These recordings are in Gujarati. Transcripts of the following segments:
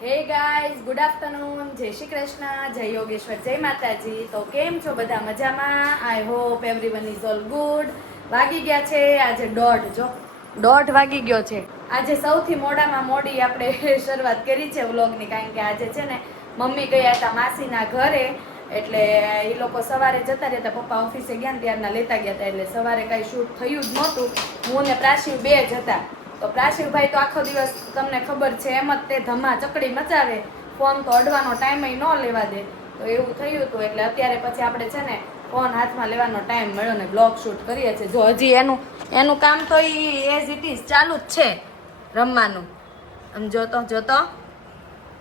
Hey guys good afternoon. જય શ્રી કૃષ્ણ. જય યોગેશ્વર જય માતાજી. તો કેમ છો બધા મજામાં? I hope everyone is all good વાગી ગયા છે આજે દોઢ જો. દોઢ વાગી ગયો છે. આજે સૌથી મોડામાં મોડી આપણે શરૂઆત કરી છે વ્લોગની કારણ કે આજે છે ને મમ્મી ગયા હતા માસીના ઘરે. એટલે એ લોકો સવારે જતા રહેતા પપ્પા ઓફિસે ગયા ને ત્યારના લેતા ગયા હતા એટલે સવારે કાંઈ શૂટ થયું જ નહોતું. હું ને પ્રાસી બે જ હતા. તો પ્રાશિવભાઈ તો આખો દિવસ તમને ખબર છે એમ જ તે ધમા ચકડી મચાવે ફોન તો અડવાનો ટાઈમ ન લેવા દે. તો એવું થયું હતું એટલે અત્યારે પછી આપણે છે ને ફોન હાથમાં લેવાનો ટાઈમ મળ્યો ને બ્લોગ શૂટ કરીએ છીએ. જો હજી એનું એનું કામ તો એ એઝ ઇટ ઇઝ ચાલુ જ છે રમવાનું. આમ જોતો જોતો.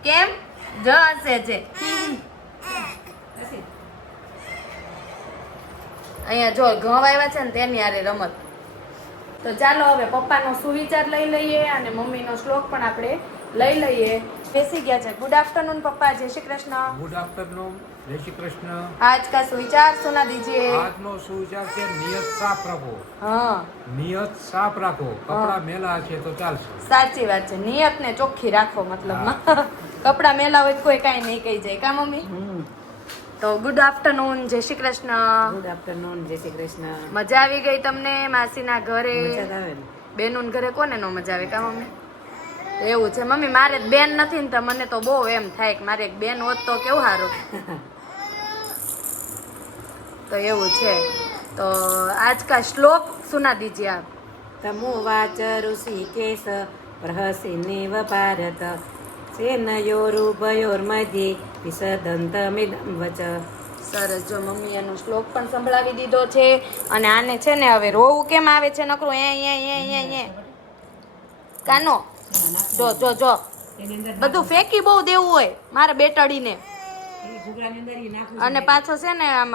કેમ? જ હશે છે અહીંયા જો ઘઉં આવ્યા છે ને તેની આરે રમત. તો ચાલો હવે પપ્પાનો સુવિચાર લઈ લઈએ અને મમ્મીનો શ્લોક પણ આપણે લઈ લઈએ. બેસી ગયા છે. ગુડ આફ્ટરનૂન પપ્પા. જય શ્રી કૃષ્ણ. ગુડ આફ્ટરનૂન જય શ્રી કૃષ્ણ. આજ કા સુવિચાર સુના દીજીએ. આજનો સુવિચાર છે નિયત સાફ રાખો હા. નિયત સાફ રાખો કપડા મેલા છે તો ચાલશે. સાચી વાત છે. નિયત ને ચોખ્ખી રાખો મતલબમાં. કપડા મેલા હોય કોઈ કાઈ નહીં કહી જાય. કા મમ્મી? હમ. તો ગુડ આફ્ટરનૂન જય શ્રી કૃષ્ણ. ગુડ આફ્ટરનૂન જય શ્રી કૃષ્ણ. મજા આવી ગઈ તમને માસીના ઘરે? બેનુન ઘરે કોને નો મજા આવે? કા મમ્મી? એવું છે. મમ્મી મારે બેન નથી ને તો મને તો બહુ એમ થાય કે મારે એક બેન હોત તો કેવું સારું? તો એવું છે. તો આજ કા શ્લોક સુના દીજીએ આપ. તમો વાચ ઋષિકેશ પ્રહસિનેવ ભારત. સેનયોરુભયોર્મધ્યે વિસદંતમિદં વચ સરસ. જો મમ્મી એનો શ્લોક પણ સંભળાવી દીધો છે અને આને છે ને હવે રોવું કેમ આવે છે નકરું? એ એ એ એ કાનો? જો જો જો. બધું ફેંકી બહુ દેવું હોય મારે બેટાડીને. અને પાછો છે ને આમ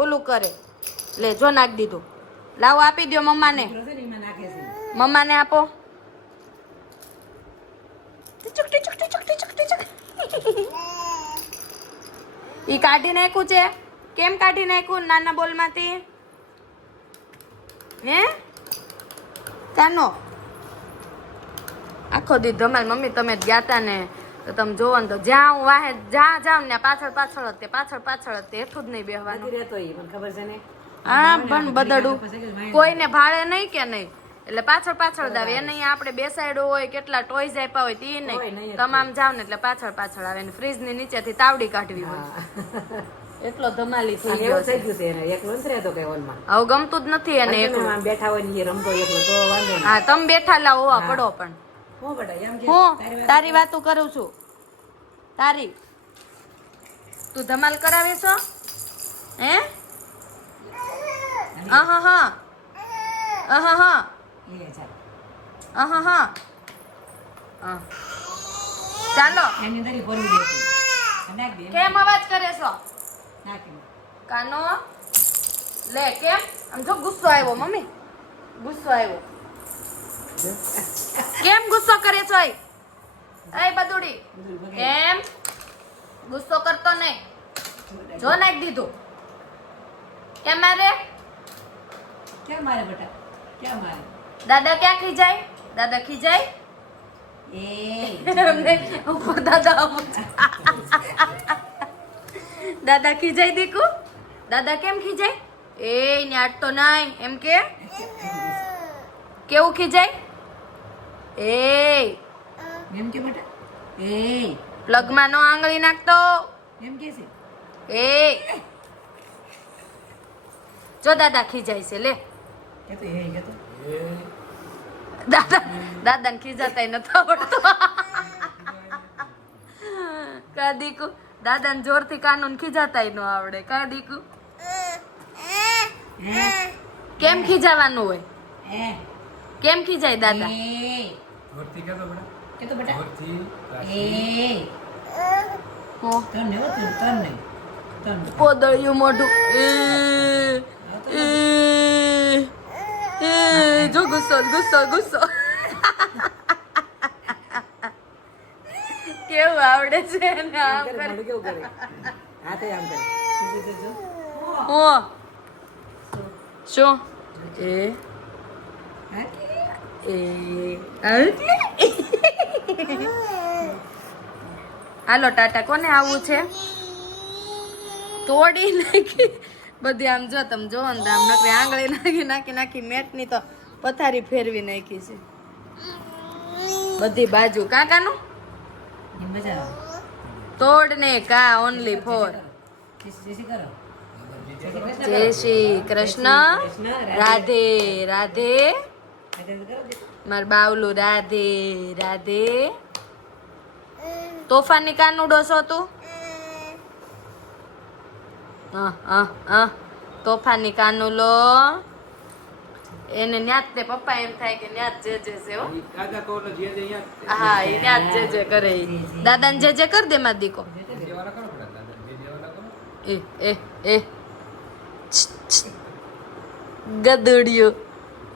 ઓલું કરે. લે, જો નાખી દીધું. લાવો, આપી દો મમ્માને. મમ્માને આપો. ઈ કાઢી નાખ્યું છે? કેમ કાઢી નાખ્યું નાના બોલમાંથી? હે? ચાનો આખો દી ધમાલ મમ્મી તમે ગયા તા ને તો તમે જોવો ને તો જ્યાં હું વાહે જ્યાં જાઉં ને પાછળ પાછળ જ તે પાછળ પાછળ જ તે હેઠું જ નહીં બેહવાનું. રહેતો મને ખબર છે ને. હા પણ બદડું કોઈને ભાડે નહીં કે નહીં? એટલે પાછળ પાછળ જ આવે એને આપણે બેસાડ્યો હોય કેટલા ટોયઝ આપ્યા હોય તે નહીં તમામ જાવ ને એટલે પાછળ પાછળ આવે. ને ફ્રીજની નીચેથી તાવડી કાઢવી હોય. એટલો ધમાલી થઈ ગયો થઈ ગયું છે એને. એકલો રહેતો કઈ હોલમાં હવે ગમતું જ નથી એને અને બેઠા હોય ને રમતો એકલો તો વાંધો હા તમે બેઠા લાવો હોવા પડો પણ. હું કે હું તારી વાતો કરું છું. તારી. તું ધમાલ કરાવે છો હે? હા? હા. આહા હા લે આહા હા હા. ચાલો. એની અંદર ઈ ભરવી દેશું. નાખ દે કેમ અવાજ કરે છો? કાનો? લે કેમ? આમ જો ગુસ્સો આવ્યો મમ્મી. ગુસ્સો આવ્યો. કેમ ગુસ્સો કરે છો એ? એ બદુડી કેમ? ગુસ્સો કરતો નહીં. જો નાખી દીધું. કેમ મારે? કેમ મારે બેટા? કેમ મારે? દાદા ક્યાં ખીજાય? દાદા ખીજાય? ઉપર દાદા દાદા ખીજાય દીકુ? દાદા કેમ ખીજાય? એ ન્યાટ તો નહીં એમ કે? કેવું ખીજાય? એ. એમ કે બેટા? એ. પ્લગમાં નો આંગળી નાખતો. એમ કે છે? એ. જો દાદા ખીજાય છે લે. કે તો એ કે તો દાદા દાદાને ખીજાતાય નથી આવડતો. કા દીકુ દાદાને જોરથી કાનૂન ખીજાતાય ન આવડે. કા દીકુ? કેમ ખીજાવાનું હોય? કેમ ખીજાય દાદા? કે તો બેટા. એ. તન તન તન. પોદળિયું મોઢું. એ. એ જો ગુસ્સો ગુસ્સો ગુસ્સો કેવું આવડે છે ને આમ કરે કરે કેવું કરે હાથે આમ કરે સીધી તો જો હો શું એ એ હાલો ટાટા કોને આવવું છે? તોડી નાખી. બધી આમ જો તમે જો ને આમ નકરી આંગળી નાખી નાખી નાખી મેટની તો પથારી ફેરવી નાખી છે. બધી બાજુ. કાકાનું? તોડ ને કા ઓનલી ફોર જય શ્રી કૃષ્ણ. રાધે રાધે. માર બાવલું રાધે રાધે. તોફાની કાનુડો છો તું? તોફાની કાનુલો. એને ન્યાજ તે પપ્પા એમ થાય કે ન્યાજ જે જે છે હો. હા, એ ન્યાજ જે જે કરે દાદાને જે જે કરી દે માં દીકો. એ એ એ. ગદડિયો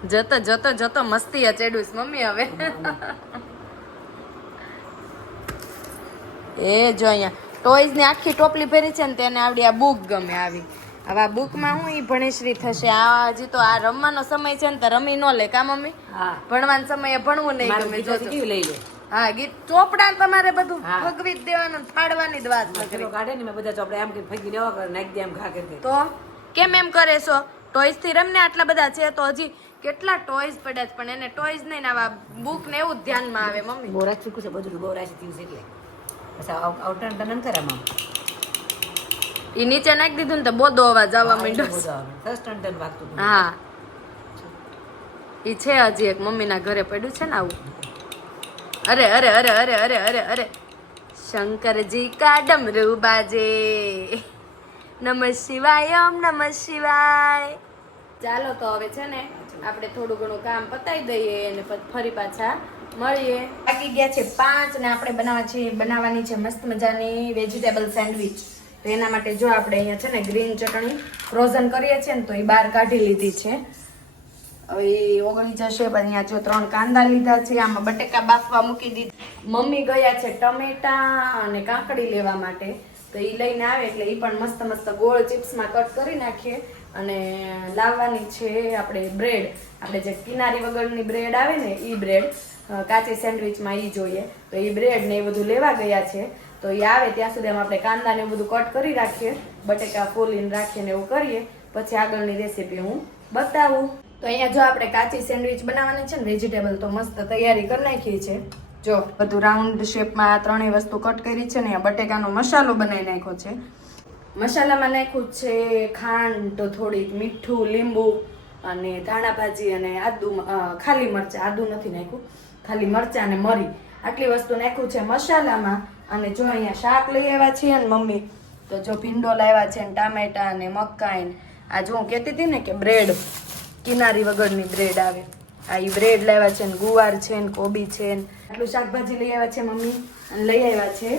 જતો જતો જતો મસ્તી અચેડું છે મમ્મી હવે. એ જો અહીંયા. ટોયઝની આખી ટોપલી ભરી છે ને તેને આવડી આ બુક ગમે આવી. હવે આ બુકમાં હું ઈ ભણેશ્રી થશે. આ હજી તો આ રમવાનો સમય છે ને તો રમી ન લે કા મમ્મી? ભણવાનો સમયે ભણવું નહીં ગમે જો લઈ લે? હા ગીત ચોપડા તમારે બધું ફગવી જ દેવાનું ફાડવાની જ વાત કાઢે ને મેં બધા ચોપડા એમ કે ફગી લેવા કરે નાખી દે એમ ઘા કરી તો કેમ એમ કરે છો? ટોયઝથી રમને આટલા બધા છે તો હજી કેટલા ટોયઝ પડ્યા છે? પણ એને ટોયઝ નહીં આવા બુક ને એવું જ ધ્યાનમાં આવે મમ્મી. બોરા ચૂકું છે બધું બોરા છે છે એટલે. કરે આમાં ઈ નીચે નાખી દીધું ને તો બોધો અવાજ આવવા માંડ્યો. ફર્સ્ટ ટન વાગતું. હા. ઈ છે હજી એક મમ્મીના ઘરે પડ્યું છે ને આવું. અરે અરે અરે અરે અરે અરે અરે. શંકરજી કા ડમરૂ બાજે નમ શિવાય ઓમ નમ શિવાય. ચાલો તો હવે છે ને આપણે થોડું ઘણું કામ પતાવી દઈએ અને ફરી પાછા મળીએ. બાકી ગયા છે પાંચ ને આપણે બનાવવા છે, બનાવવાની છે મસ્ત મજાની વેજીટેબલ સેન્ડવિચ તો એના માટે જો આપણે અહીંયા છે ને ગ્રીન ચટણી ફ્રોઝન કરીએ છીએ ને તો એ બહાર કાઢી લીધી છે. હવે એ ઓગળી જશે, પણ અહીંયા જો ત્રણ કાંદા લીધા છે, આમાં બટેકા બાફવા મૂકી દીધા. મમ્મી ગયા છે ટમેટા અને કાકડી લેવા માટે. તો એ લઈને આવે એટલે એ પણ મસ્ત મસ્ત ગોળ ચિપ્સમાં કટ કરી નાખીએ અને લાવવાની છે આપણે બ્રેડ આપણે જે કિનારી વગરની બ્રેડ આવે ને એ બ્રેડ કાચી સેન્ડવિચમાં એ જોઈએ. તો એ બ્રેડ ને એ બધું લેવા ગયા છે. તો એ આવે ત્યાં સુધી આપણે કાંદા ને બધું કટ કરી રાખીએ. બટેકા ફોલીને રાખીને એવું કરીએ. પછી આગળની રેસીપી હું બતાવું. તો અહીંયા જો આપણે કાચી સેન્ડવિચ બનાવવાની છે ને, વેજીટેબલ, તો મસ્ત તૈયારી કરી નાખી છે. જો બધું રાઉન્ડ શેપમાં આ ત્રણેય વસ્તુ કટ કરી છે ને, અહીંયા બટેકાનો મસાલો બનાવી નાખ્યો છે. મસાલામાં નાખ્યું છે ખાંડ, તો થોડીક મીઠું, લીંબુ અને ધાણા ભાજી અને આદુ ખાલી મરચાં. આદુ નથી નાખ્યું. ખાલી મરચાં ને મરી. આટલી વસ્તુ નાખ્યું છે મસાલામાં અને જો અહીંયા શાક લઈ આવ્યા છીએ ને મમ્મી, તો જો ભીંડો લાવ્યા છે ને ટામેટા ને મકાઈ આ જો હું કહેતી હતી ને કે બ્રેડ, કિનારી વગરની બ્રેડ આવે. આ એ બ્રેડ લાવ્યા છે ને ગુવાર છે ને કોબી છે ને, આટલું શાકભાજી લઈ આવ્યા છે મમ્મી, અને લઈ આવ્યા છે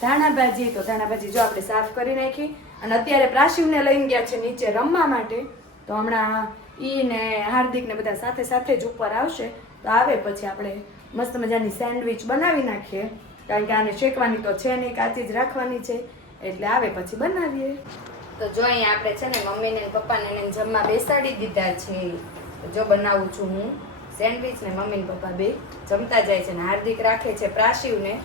ધાણા ભાજી તો ધાણા ભાજી જો આપણે સાફ કરી નાખી, અને અત્યારે પ્રાશિવને લઈને ગયા છે નીચે રમવા માટે. તો હમણાં ઈ ને હાર્દિક ને બધા સાથે સાથે જ ઉપર આવશે. તો આવે પછી આપણે મસ્ત મજાની સેન્ડવિચ બનાવી નાખીએ. કારણ કે આને શેકવાની તો છે નહીં કાચી જ રાખવાની છે. એટલે આવે પછી બનાવીએ. તો જો અહીંયા આપણે છે ને મમ્મીને પપ્પાને એને જમવા બેસાડી દીધા છે જો બનાવું છું હું. સેન્ડવિચ ને મમ્મી પપ્પા બે જમતા જાય છે ને હાર્દિક રાખે છે પ્રાશિવને.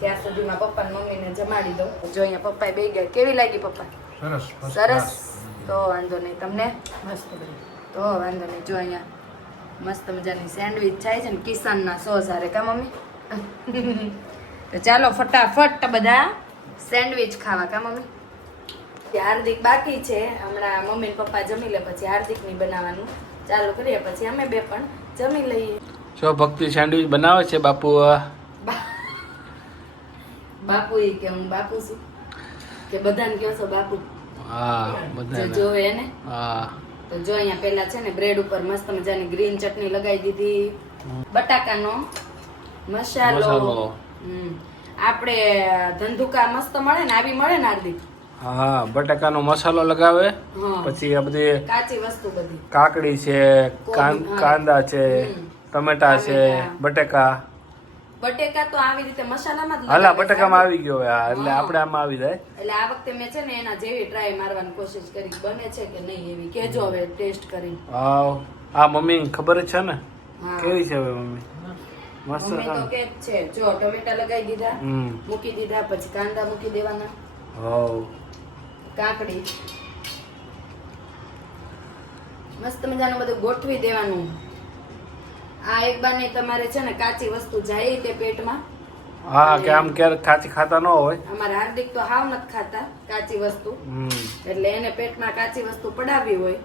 ત્યાં સુધીમાં પપ્પા મમ્મીને જમાડી દો જો અહીંયા પપ્પા બે ગયા. કેવી લાગી પપ્પા? સરસ સરસ. તો વાંધો નહીં તમને મસ્ત તો વાંધો નહીં. જો અહીંયા મસ્ત મજાની સેન્ડવિચ થાય છે ને કિસાનના સોસ હારે કા મમ્મી? તો ચાલો ફટાફટ બધા સેન્ડવિચ ખાવા કા મમ્મી? હાર્દિક બાકી છે હમણાં મમ્મી પપ્પા જમી લે પછી હાર્દિકની બનાવવાનું. ચાલુ કરીએ પછી અમે બે પણ જમી લઈએ. જો ભક્તિ સેન્ડવિચ બનાવે છે બાપુ બાપુ એ કે હું બાપુ છું. કે બધાને કહો છો બાપુ. હા બધા જોવે એને. હા. તો જો અહીંયા પેલા છે ને બ્રેડ ઉપર મસ્ત મજાની ગ્રીન ચટણી લગાવી દીધી. બટાકાનો મસાલો. આપણે ધંધુકા મસ્ત મળે ને આવી મળે ને હાર્દિક? હા બટાકાનો મસાલો લગાવે. પછી આ બધી કાચી વસ્તુ બધી. કાકડી છે. કાંદા છે ટમેટા છે. બટેકા. બટેકા તો આવી રીતે મસાલામાં જ હાલા બટેકામાં આવી ગયો હવે આ. એટલે આપણે આમાં આવી જાય. એટલે આ વખતે મેં છે ને એના જેવી ટ્રાય મારવાની કોશિશ કરી. બને છે કે નહીં એવી? કેજો હવે ટેસ્ટ કરી હા આ મમ્મી ખબર છે ને? કેવી છે હવે મમ્મી? મસ્ત તો કે છે. જો ટમેટા લગાવી દીધા મૂકી દીધા પછી કાંદા મૂકી દેવાના. હવ કાકડી. મસ્ત મજાનું બધું ગોઠવી દેવાનું. આ એક બાને તમારે છે ને કાચી વસ્તુ જાય તે પેટમાં. હા કે આમ ક્યારેક કાચી ખાતા ન હોય. અમારા હાર્દિક તો હાવ નથી ખાતા કાચી વસ્તુ. એટલે એને પેટમાં કાચી વસ્તુ પડાવી હોય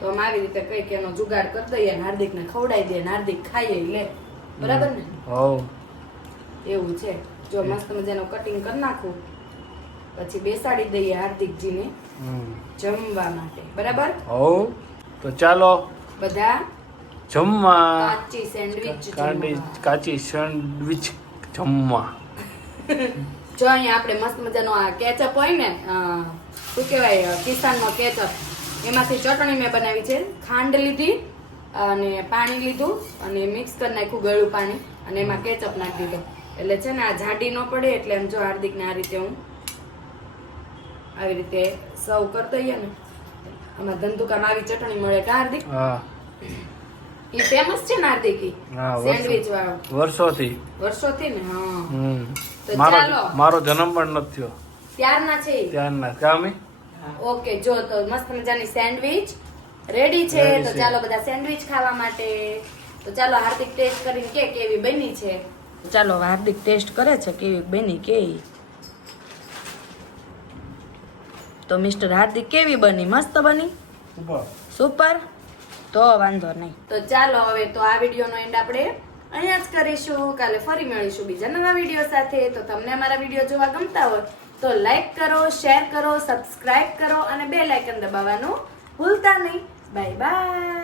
તો અમે આવી રીતે કંઈક એનો જુગાડ કરી દઈએ ને હાર્દિકને ખવડાવી દઈએ ને હાર્દિક ખાઈએ લે. બરાબર ને? એવું છે. જો મસ્ત મજાનું કટિંગ કરી નાખું. પછી બેસાડી દઈએ હાર્દિકજીને જમવા માટે. બરાબર? હવ. તો ચાલો. બધા જમવા. કાચી સેન્ડવિચ જમવા. કાચી સેન્ડવિચ જમવા. જો અહીંયા આપણે મસ્ત મજાનો આ કેચઅપ હોય ને શું કહેવાય કિસાનનો કેચઅપ. એમાંથી ચટણી મેં બનાવી છે. ખાંડ લીધી અને પાણી લીધું અને મિક્સ કરી નાખ્યું ગળું પાણી અને એમાં કેચઅપ નાખી દીધો. એટલે છે ને આ જાડી ન પડે એટલે એમ જો હાર્દિકને આ રીતે હું આવી રીતે સર્વ કરી દઈએ ને. આમાં ધંધુકામાં આવી ચટણી મળે કે હાર્દિક? હા. એ ફેમસ છે ને હાર્દિક? ઈ? હા, વર્ષો. સેન્ડવિચ વાળો. વર્ષોથી. વર્ષોથી ને હા. તો મારો ચાલો. મારો જન્મ પણ નથી થયો. ત્યારના છે ત્યારના. કામી ઓકે જો તો મસ્ત મજાની સેન્ડવિચ રેડી છે? તો ચાલો બધા સેન્ડવિચ ખાવા માટે. તો ચાલો હાર્દિક ટેસ્ટ કરીને કે કેવી બની છે? ચાલો હાર્દિક ટેસ્ટ કરે છે કેવી બની કે તો મિસ્ટર હાર્દિક કેવી બની? મસ્ત બની? સુપર તો વાંધો નહીં. તો ચાલો હવે તો આ વિડીયોનો એન્ડ આપણે અહીંયા જ કરીશું. કાલે ફરી મળીશું બીજા નવા વીડિયો સાથે. તો તમને અમારા વીડિયો જોવા ગમતા હોય તો લાઈક કરો શેર કરો સબસ્ક્રાઇબ કરો અને બે લાઇકન દબાવવાનું ભૂલતા નહીં. Bye bye